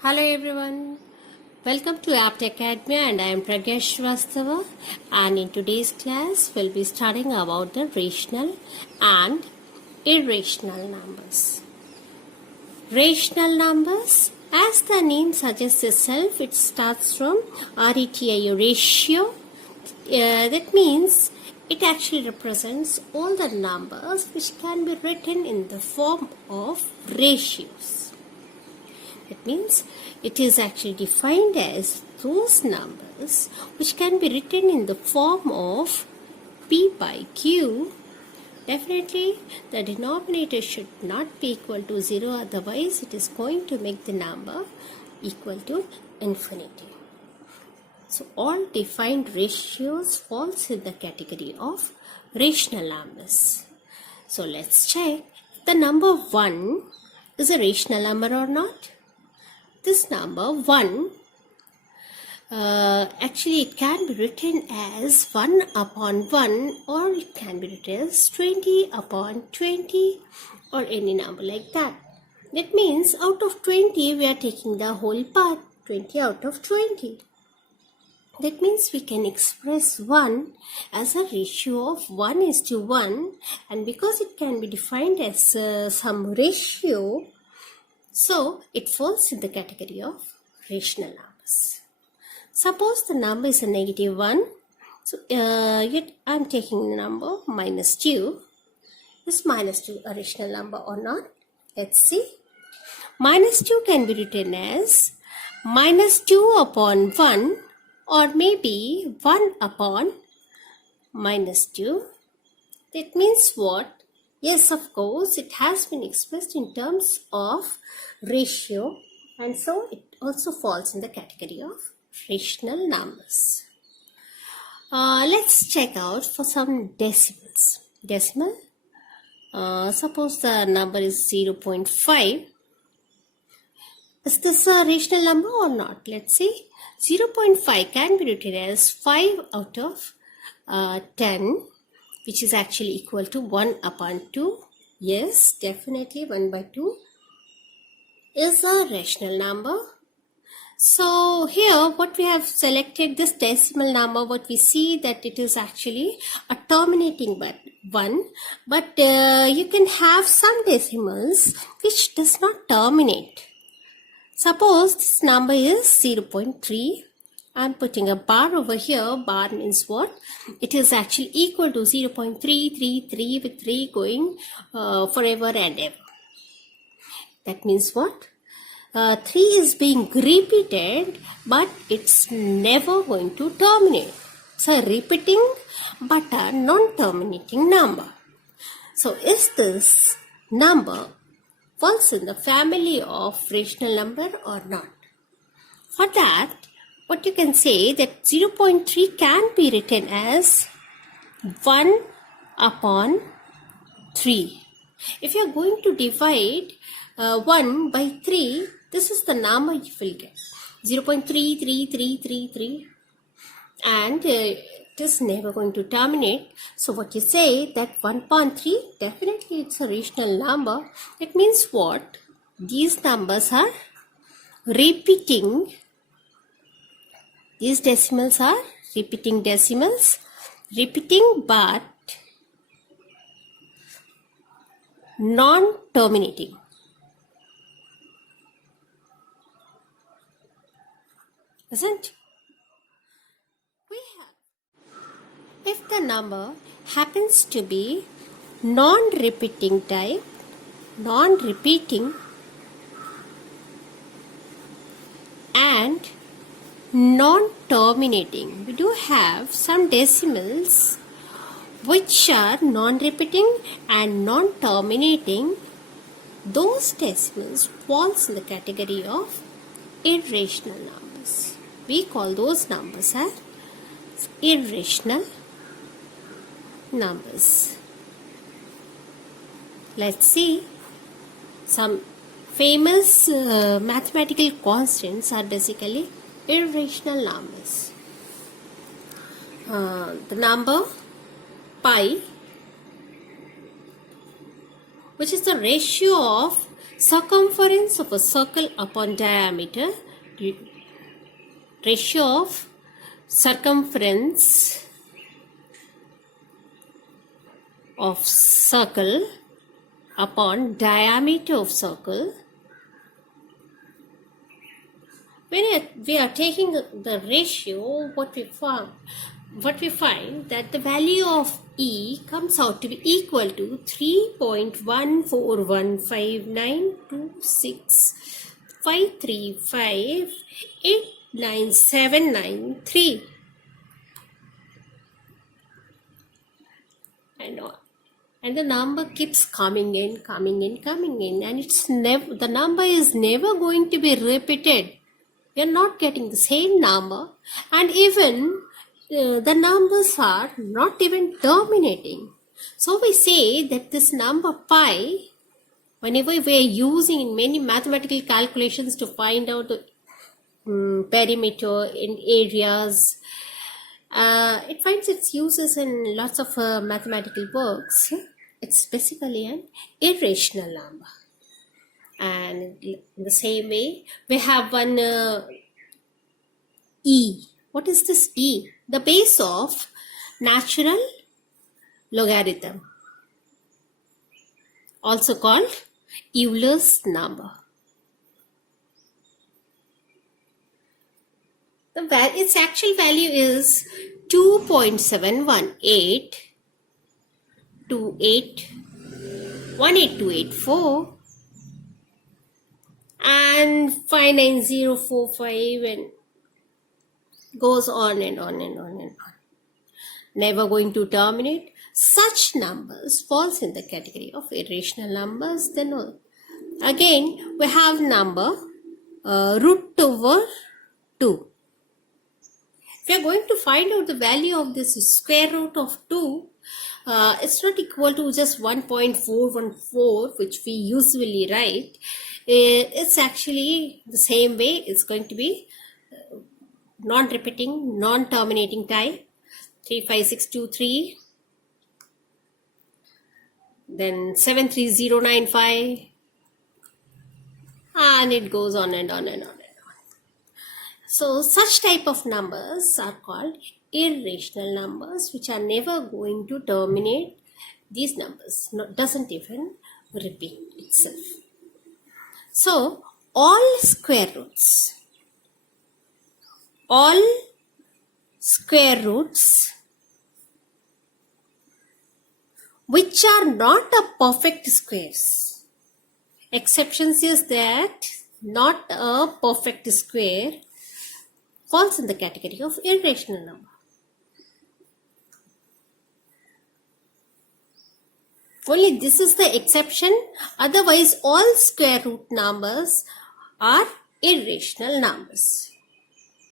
Hello everyone, welcome to Apt Academy and I am Pragesh Shrivastava, and in today's class we'll be studying about the rational and irrational numbers. Rational numbers, as the name suggests itself, it starts from RETIO ratio. That means it actually represents all the numbers which can be written in the form of ratios. It means it is actually defined as those numbers which can be written in the form of P by Q. Definitely the denominator should not be equal to 0, otherwise it is going to make the number equal to infinity. So all defined ratios falls in the category of rational numbers. So let's check if the number 1 is a rational number or not. This number 1, actually it can be written as 1 upon 1, or it can be written as 20 upon 20, or any number like that. That means out of 20 we are taking the whole part, 20 out of 20. That means we can express 1 as a ratio of 1:1, and because it can be defined as some ratio, so it falls in the category of rational numbers. Suppose the number is a -1. So yet I am taking the number -2. Is -2 a rational number or not? Let's see. -2 can be written as -2 upon 1, or maybe 1 upon -2. That means what? Yes, of course, it has been expressed in terms of ratio, and so it also falls in the category of rational numbers. Let's check out for some decimals. Decimal, suppose the number is 0.5. Is this a rational number or not? Let's see. 0.5 can be written as 5 out of 10. Which is actually equal to 1 upon 2. Yes, definitely 1 by 2 is a rational number. So here what we have selected, this decimal number, what we see that it is actually a terminating by 1. But you can have some decimals which does not terminate. Suppose this number is 0.3. I'm putting a bar over here. Bar means what? It is actually equal to 0.333 with 3 going forever and ever. That means what? 3 is being repeated, but it's never going to terminate. It's a repeating but a non-terminating number. So is this number falls in the family of rational number or not? For that, what you can say that 0.3 can be written as 1 upon 3. If you are going to divide 1 by 3, this is the number you will get. 0.33333, and it is never going to terminate. So what you say that 1 upon 3, definitely it's a rational number. It means what? These numbers are repeating. These decimals are repeating decimals, repeating but non-terminating. Isn't? We have, if the number happens to be non-repeating type, non-repeating, and non-terminating. We do have some decimals which are non-repeating and non-terminating. Those decimals falls in the category of irrational numbers. We call those numbers as irrational numbers. Let's see. Some famous mathematical constants are basically irrational numbers. The number pi, which is the ratio of Circumference of a circle upon diameter. Ratio of circumference of circle upon diameter of circle. When we are taking the ratio, what we find that the value of E comes out to be equal to 3.141592653589793. And the number keeps coming in, and the number is never going to be repeated. We are not getting the same number, and even the numbers are not even terminating. So we say that this number pi, whenever we are using in many mathematical calculations to find out the perimeter in areas, it finds its uses in lots of mathematical works. It's basically an irrational number. And in the same way, we have one E. What is this E? The base of natural logarithm, also called Euler's number. Its actual value is 2.7828182884 and 59045, and goes on and on and on and on. Never going to terminate. Such numbers falls in the category of irrational numbers. Then again we have number root over 2. If we are going to find out the value of this square root of 2, it's not equal to just 1.414, which we usually write. It's actually the same way. It's going to be non-repeating, non-terminating type. 35623, then 73095, and it goes on and on and on and on. So such type of numbers are called irrational numbers, which are never going to terminate. These numbers doesn't even repeat itself. So all square roots which are not a perfect squares. Exceptions is that not a perfect square falls in the category of irrational number. Only this is the exception. Otherwise, all square root numbers are irrational numbers.